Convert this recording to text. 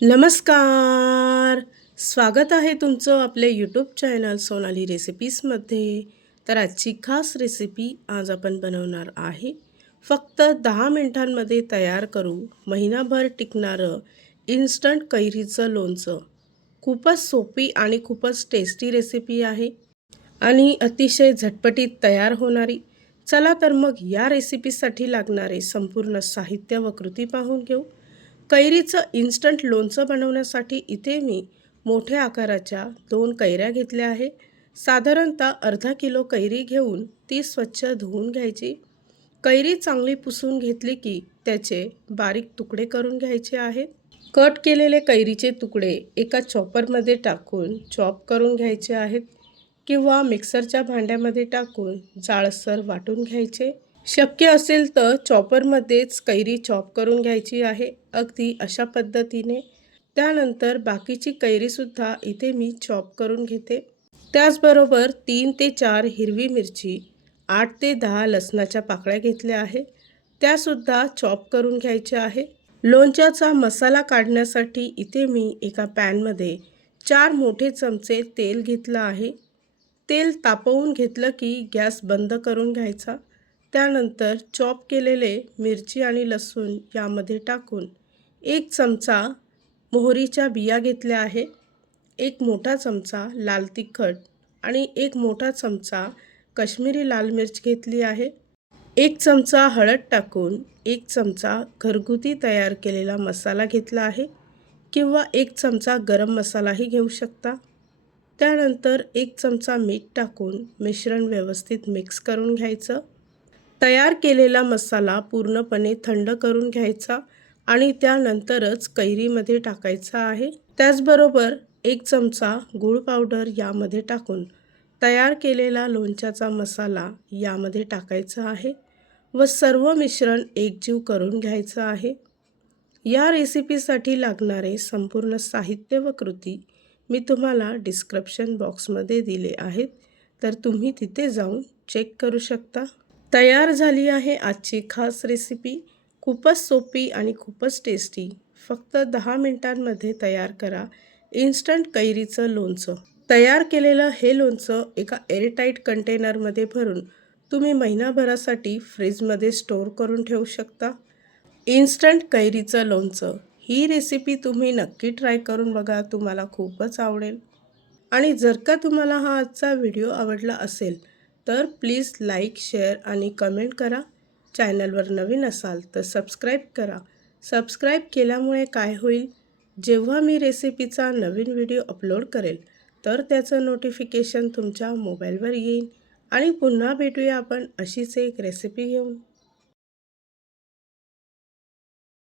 नमस्कार. स्वागत आहे तुमचं आपल्या यूट्यूब चॅनल सोनाली रेसिपीजमध्ये. तर आजची खास रेसिपी आज आपण बनवणार आहे. फक्त 10 मिनिटांमध्ये तयार करू महिनाभर टिकणारं इन्स्टंट कैरीचं लोणचं. खूपच सोपी आणि खूपच टेस्टी रेसिपी आहे आणि अतिशय झटपटीत तयार होणारी. चला तर मग या रेसिपीसाठी लागणारे संपूर्ण साहित्य व कृती पाहून घेऊ. कैरीचं इन्स्टंट लोणचं बनवण्यासाठी इथे मी मोठ्या आकाराच्या 2 कैऱ्या घेतल्या आहे. साधारणतः अर्धा किलो कैरी घेऊन ती स्वच्छ धुवून घ्यायची. कैरी चांगली पुसून घेतली की त्याचे बारीक तुकडे करून घ्यायचे आहेत. कट केलेले कैरीचे तुकडे एका चॉपरमध्ये टाकून चॉप करून घ्यायचे आहेत किंवा मिक्सरच्या भांड्यामध्ये टाकून जाडसर वाटून घ्यायचे. शक्य असेल तर चॉपरमध्येच कैरी चॉप करून घ्यायची आहे, अगदी अशा पद्धतीने. त्यानंतर बाकीची कैरीसुद्धा इथे मी चॉप करून घेते. त्याचबरोबर 3 ते 4 हिरवी मिरची, 8 ते 10 लसणाच्या पाकळ्या घेतल्या आहे, त्यासुद्धा चॉप करून घ्यायच्या आहे. लोणच्याचा मसाला काढण्यासाठी इथे मी एका पॅनमध्ये 4 मोठे चमचे तेल घेतलं आहे. तेल तापवून घेतलं की गॅस बंद करून घ्यायचा. त्यानंतर चॉप केलेले मिरची आणि लसूण यामध्ये टाकून 1 चमचा मोहरीच्या बिया घेतल्या आहे, 1 मोठा चमचा लाल तिखट आणि 1 मोठा चमचा काश्मीरी लाल मिर्च घेतली आहे. 1 चमचा हळद टाकून 1 चमचा घरगुती तयार केलेला मसाला घेतला आहे किंवा 1 चमचा गरम मसालाही घेऊ शकता. त्यानंतर 1 चमचा मीठ टाकून मिश्रण व्यवस्थित मिक्स करून घ्यायचं. तयार केलेला मसाला पूर्णपणे थंड करून घ्यायचा आणि त्यानंतरच कैरीमध्ये टाकायचा आहे. त्याचबरोबर 1 चमचा गूळ पावडर यामध्ये टाकून तयार केलेला लोणच्याचा मसाला यामध्ये टाकायचा आहे व सर्व मिश्रण एकजीव करून घ्यायचं आहे. या रेसिपीसाठी लागणारे संपूर्ण साहित्य व कृती मी तुम्हाला डिस्क्रिप्शन बॉक्समध्ये दिले आहेत, तर तुम्ही तिथे जाऊन चेक करू शकता. तयार झाली आहे आजची खास रेसिपी. खूपच सोपी आणि खूपच टेस्टी. फक्त 10 मिनिटांमध्ये तयार करा इन्स्टंट कैरीचं लोणचं. तयार केलेलं हे लोणचं एका एअरटाईट कंटेनरमध्ये भरून तुम्ही महिनाभरासाठी फ्रीजमध्ये स्टोअर करून ठेवू शकता. इन्स्टंट कैरीचं लोणचं ही रेसिपी तुम्ही नक्की ट्राय करून बघा, तुम्हाला खूपच आवडेल. आणि जर का तुम्हाला हा आजचा व्हिडिओ आवडला असेल तर प्लीज लाईक, शेअर आणि कमेंट करा. चॅनलवर नवीन असाल तर सबस्क्राईब करा. सबस्क्राईब केल्यामुळे काय होईल, जेव्हा मी रेसिपीचा नवीन व्हिडिओ अपलोड करेल तर त्याचं नोटिफिकेशन तुमच्या मोबाईलवर येईल. आणि पुन्हा भेटूया आपण अशीच एक रेसिपी घेऊन.